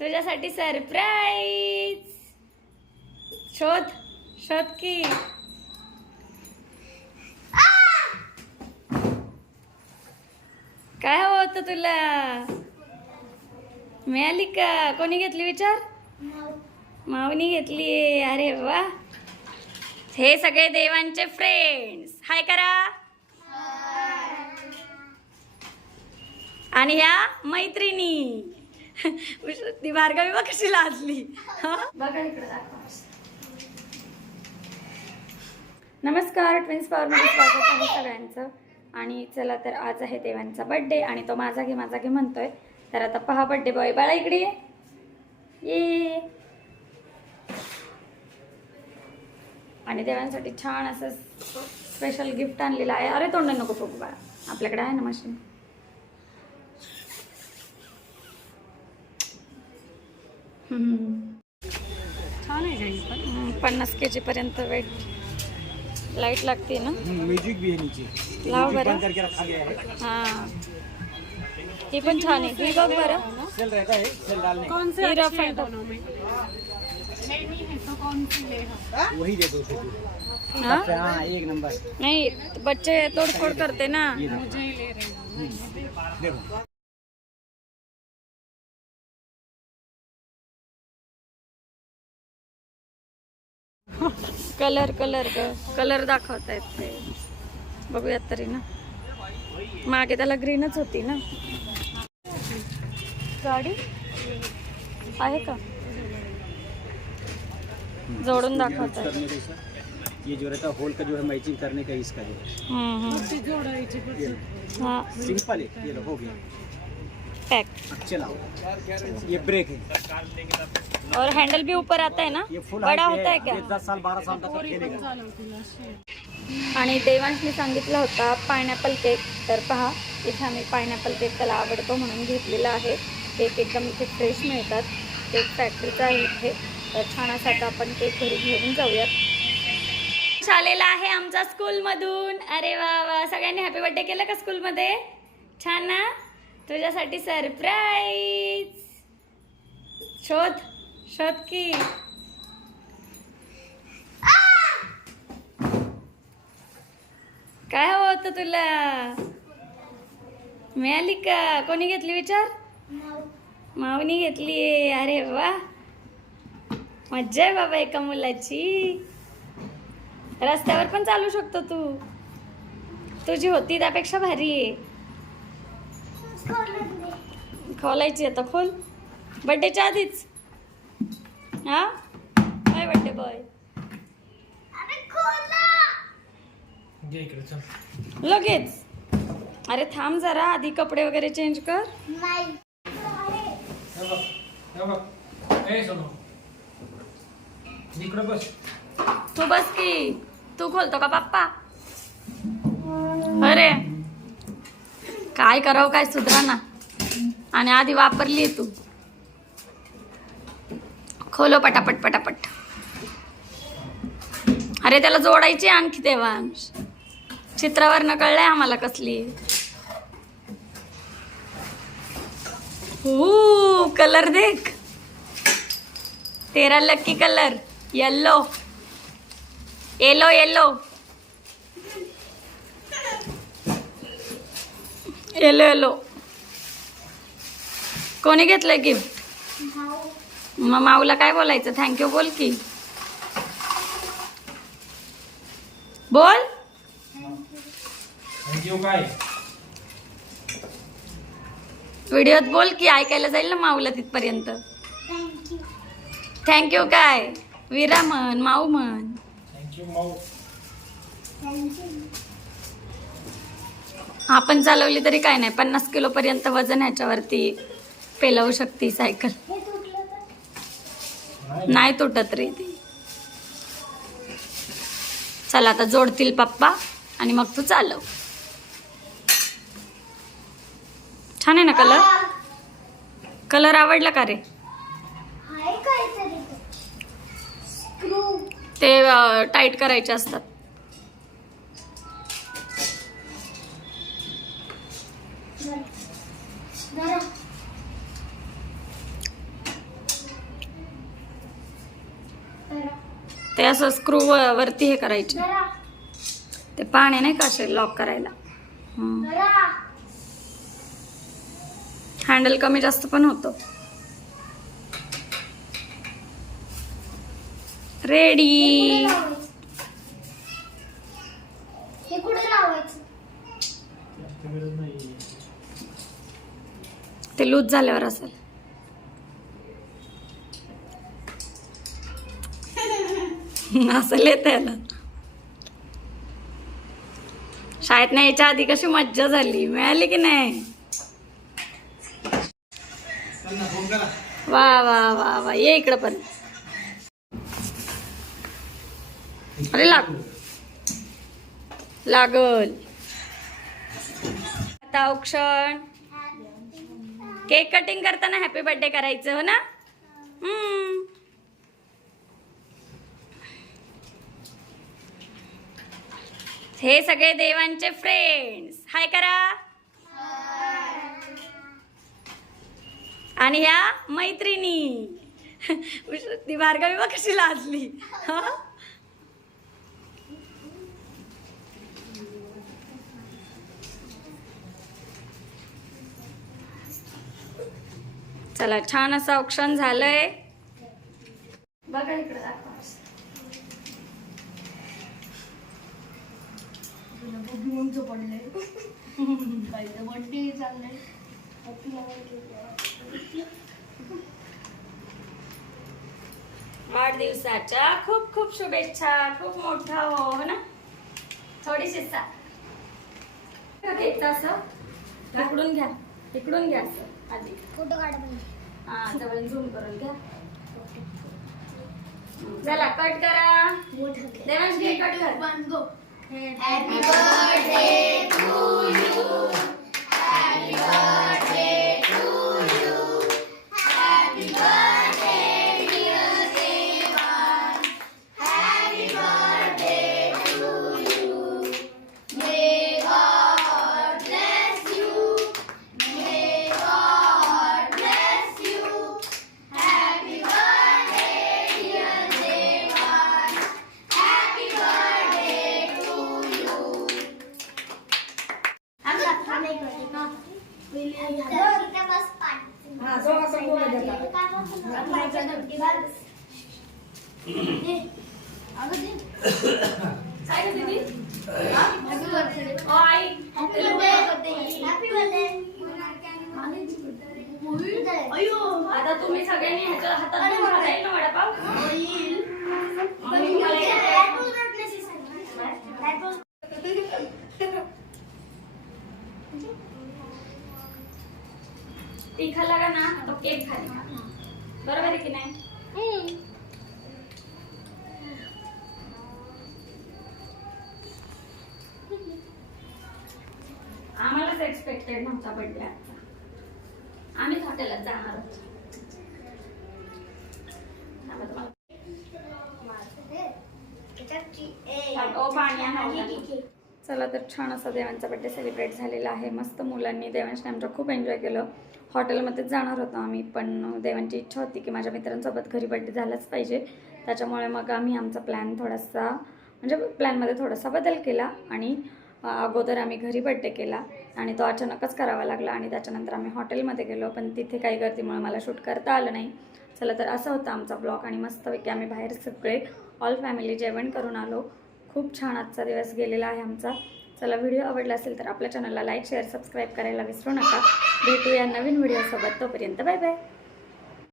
तुझ्यासाठी सरप्राईज शोध शोध की. काय हवं होतं तुला? मिळाली का? कोणी घेतली विचार? माऊनी घेतली. अरे वा. हे सगळे देवांचे फ्रेंड्स हाय करा. आणि ह्या मैत्रिणी. ती भार्गवी बघ कशी लाजली? बघा. नमस्कार ट्विन्स पॉवरमध्ये स्वागत आहे सगळ्यांचं. आणि चला तर आज आहे देवांचा बर्थडे आणि तो माझा घे माझा घे म्हणतोय. तर आता पहा बर्थडे बॉय बाळा इकडे ये. ये. आणि देवांसाठी छान असं स्पेशल गिफ्ट आणलेलं आहे. अरे तोंड नको बघू बाळा. आपल्याकडे आहे ना मशीन छान आहे पन्नास के जी पर्यंत वेट लाईट लागते ना? म्यूज़िक भी है नीचे. लाव बरं. बंद करके रखा गया है हा. ही पण छान आहे. ही बघ बरं. सेल रहता है सेल डालने। कौन से हीरा अच्छे हैं दोनों में? नहीं नहीं है तो कौन सी ले हम वही दे दो हा? हाँ एक नंबर. नाही बच्चे तोडफोड करते ना। मुझे ही ले रही हूँ। कलर कलर कलर दाखवतायत ते. बघूयात तरी ना. मागे त्याला ग्रीनच होती ना. गाडी? आहे का? जोडून का इसका ये जो रहता है होल का जो है मैचिंग करने का इसका है। हम्म, हम्म. ती जोडायची पण हा. सिंपल है ये लो हो गया। पॅक चलाओ ये ब्रेक है। और हैंडल भी ऊपर आता है ना? ये फुल बड़ा होता है क्या? दस साल बारह साल तक आणि देवांशने सांगितला होता पायनॅपल केक तर पहा इथे आम्ही पायनॅपल केक त्याला आवडतो म्हणून घेतलेला आहे. केक एकदम इथे फ्रेश मिळतात. केक फॅक्टरीचा आहे इथे. तर छान असा आता आपण केक घरी घेऊन जाऊयात. आलेला आहे आमच्या स्कूलमधून अरे वा वा. सगळ्यांनी हॅपी बर्थडे केलं का स्कूलमध्ये छान ना? तुझ्यासाठी सरप्राईज शोध शोध की. काय हवं होतं तुला? मिळाली का? कोणी घेतली विचार? माऊनी घेतली. अरे वा. मज्जा आहे बाबा एका मुलाची. रस्त्यावर पण चालू शकतो तू. तुझी होती त्यापेक्षा भारी आहे. खोलायची आता खोल. बड्डेच्या आधीच. हा? काय बड्डे बॉय लगेच. अरे थांब जरा आधी कपडे वगैरे चेंज कर. तू बस की. तू खोलतो का पप्पा? अरे. काय करावं काय सुधरा ना. आणि आधी वापरली तू. खोलो पटापट पटापट. अरे त्याला जोडायची आणखी तेव्हा. चित्रावर न कळलंय आम्हाला कसली. हो कलर देख. तेरा lucky colour. Yellow yellow yellow yellow yellow कोणी घेतलंय गिफ्ट मग माऊला काय बोलायचं? थँक्यू बोल की. बोल. व्हिडिओत बोल की ऐकायला जाईल ना माऊला तिथपर्यंत. थँक्यू काय? विरा म्हण माऊ म्हण. Thank you Mau. आपण चालवली तरी काय नाही. पन्नास किलो पर्यंत वजन ह्याच्यावरती पेलवू शकते सायकल. नाही तुटत रे ती. चला आता जोडतील पप्पा आणि मग तू चालव. छान आहे ना कलर? कलर आवडला का रे? ते टाईट करायचे असतात. ते असं स्क्रू वरती हे करायचे. ते पाणी नाही का असे लॉक करायला? हँडल कमी जास्त पण होतं. रेडी ते लूज झाल्यावर असेल. असं येत याला शाळेत नाही यायच्या आधी कशी मज्जा झाली? मिळाली की नाही? वा वा वा वा. ये इकडं पण. अरे लाग. लागल. आता औक्षण. केक कटिंग करताना हॅपी बर्थडे करायचं हो ना? हे सगळे देवांचे फ्रेंड्स हाय करा आणि ह्या मैत्रिणी. ती भार्गवी बघ कशी लाजली हा? चला छान असं औक्षण झालंय. बघा इकडे दाखवा. बर्थडे चाललंय. वाढदिवसाच्या खूप खूप शुभेच्छा. खूप मोठा हो हो ना? थोडीशी सा. असं इकडून घ्या. इकडून घ्या आधी. फोटो काढ हा जवळ झूम करून घ्या. चला कट करा. देवांश घे कट कर. One go. आता तुम्ही सगळ्यांनी ह्याच्या हातात घेऊन खाता येईल ना वडापाव मम्मी तुम्हाला येते? ती खाल्ला का ना तो केक खाली बरोबर आहे की नाही? एक्सपेक्टेड नव्हता बर्थडे आजचा. आम्हीच हॉटेलात जाणार होतो. चला तर छान असा देवांचा बड्डे सेलिब्रेट झालेला आहे. मस्त मुलांनी देवांशने आमच्या खूप एन्जॉय केलं. हॉटेलमध्येच जाणार होतो आम्ही पण देवांची इच्छा होती की माझ्या मित्रांसोबत घरी बड्डे झालाच पाहिजे. त्याच्यामुळे मग आम्ही आमचा प्लॅन थोडासा म्हणजे प्लॅनमध्ये थोडासा बदल केला आणि अगोदर आम्ही घरी बड्डे केला आणि तो अचानकच करावा लागला आणि त्याच्यानंतर आम्ही हॉटेलमध्ये गेलो पण तिथे काही गर्दीमुळे मला शूट करता आलं नाही. चला तर असं होतं आमचा ब्लॉग आणि मस्तपैकी आम्ही बाहेर सगळे ऑल फॅमिली जेवण करून आलो. खूप छान आजचा दिवस गेलेला आहे आमचा. चला व्हिडिओ आवडला असेल तर आपल्या चॅनलला लाईक शेअर सबस्क्राईब करायला विसरू नका. भेटूया नवीन व्हिडिओसोबत तोपर्यंत बाय बाय